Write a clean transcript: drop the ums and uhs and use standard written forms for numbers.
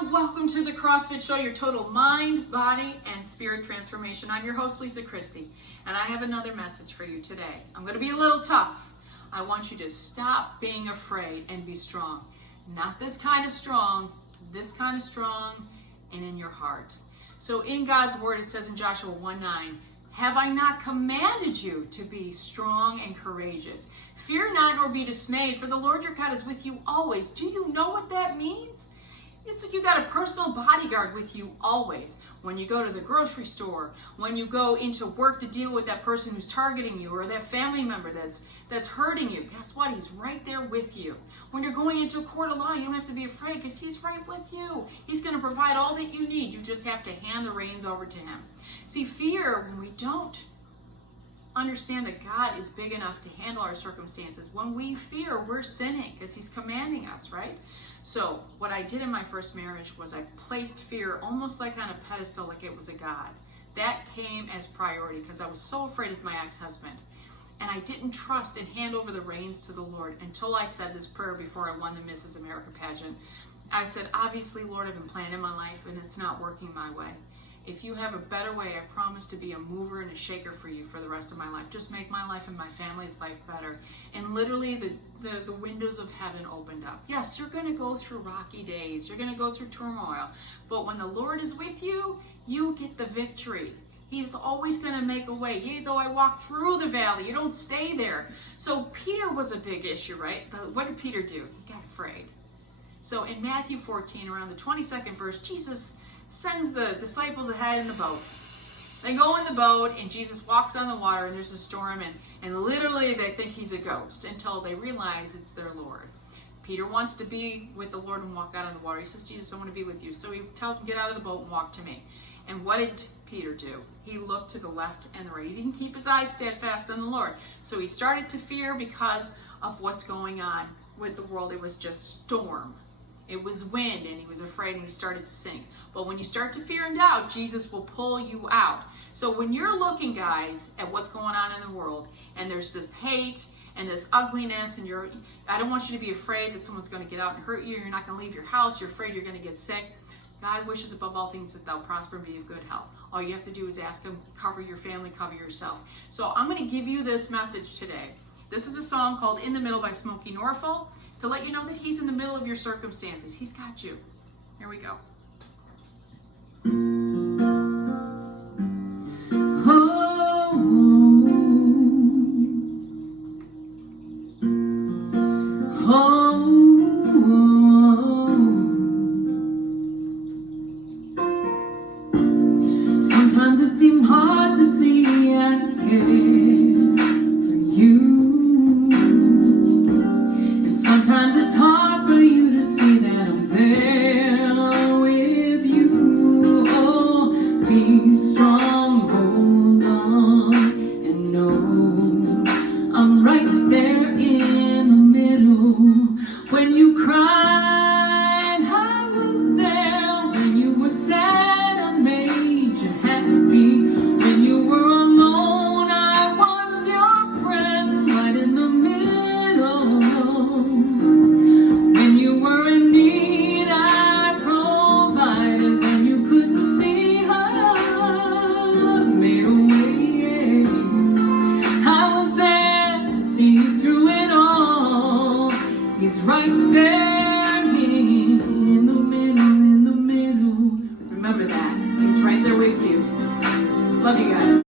everyone. Welcome to the CrossFit Show, your total mind, body, and spirit transformation. I'm your host, Christie, and I have another message for you today. I'm going to be a little tough. I want you to stop being afraid and be strong. Not this kind of strong, this kind of strong, and in your heart. So in God's word, it says in Joshua 1:9, have I not commanded you to be strong and courageous? Fear not nor be dismayed, for the Lord your God is with you always. Do you know what that means? It's like you got a personal bodyguard with you always. When you go to the grocery store, when you go into work to deal with that person who's targeting you or that family member that's hurting you, guess what? He's right there with you. When you're going into a court of law, you don't have to be afraid because he's right with you. He's going to provide all that you need. You just have to hand the reins over to him. See, fear, when we don't understand that God is big enough to handle our circumstances, when we fear, we're sinning because he's commanding us, right? So what I did in my first marriage was I placed fear almost like on a pedestal, like it was a god. That came as priority because I was so afraid of my ex-husband. And I didn't trust and hand over the reins to the Lord until I said this prayer before I won the Mrs. America pageant. I said, obviously, Lord, I've been planning my life and it's not working my way. If you have a better way, I promise to be a mover and a shaker for you for the rest of my life. Just make my life and my family's life better. And literally the windows of heaven opened up. Yes, you're going to go through rocky days. You're going to go through turmoil. But when the Lord is with you, you get the victory. He's always going to make a way. Yea, though I walk through the valley, you don't stay there. So Peter was a big issue, right? What did Peter do? He got afraid. So in Matthew 14, around the 22nd verse, Jesus sends the disciples ahead in the boat. They go in the boat and Jesus walks on the water and there's a storm and literally they think he's a ghost until they realize it's their Lord. Peter wants to be with the Lord and walk out on the water. He says, Jesus, I want to be with you. So he tells him, get out of the boat and walk to me. And what did Peter do? He looked to the left and the right. He didn't keep his eyes steadfast on the Lord. So he started to fear because of what's going on with the world. It was just storm. It was wind and he was afraid and he started to sink. But when you start to fear and doubt, Jesus will pull you out. So when you're looking, guys, at what's going on in the world and there's this hate and this ugliness and I don't want you to be afraid that someone's going to get out and hurt you. You're not going to leave your house. You're afraid you're going to get sick. God wishes above all things that thou prosper and be of good health. All you have to do is ask him, cover your family, cover yourself. So I'm going to give you this message today. This is a song called In the Middle by Smokie Norful to let you know that he's in the middle of your circumstances. He's got you. Here we go. Sometimes it seems hard to see I care for you, and sometimes it's hard for you to see that I'm there with you. Oh, be strong, hold on, and know I'm right there in the middle. When you cried, I was there. When you were sad, I made you happy. When you were alone, I was your friend, right in the middle. When you were in need, I provided. When you couldn't see, I made a way. I was there to see you through it all. He's right there in the middle, Remember that. He's right there with you. Love you guys.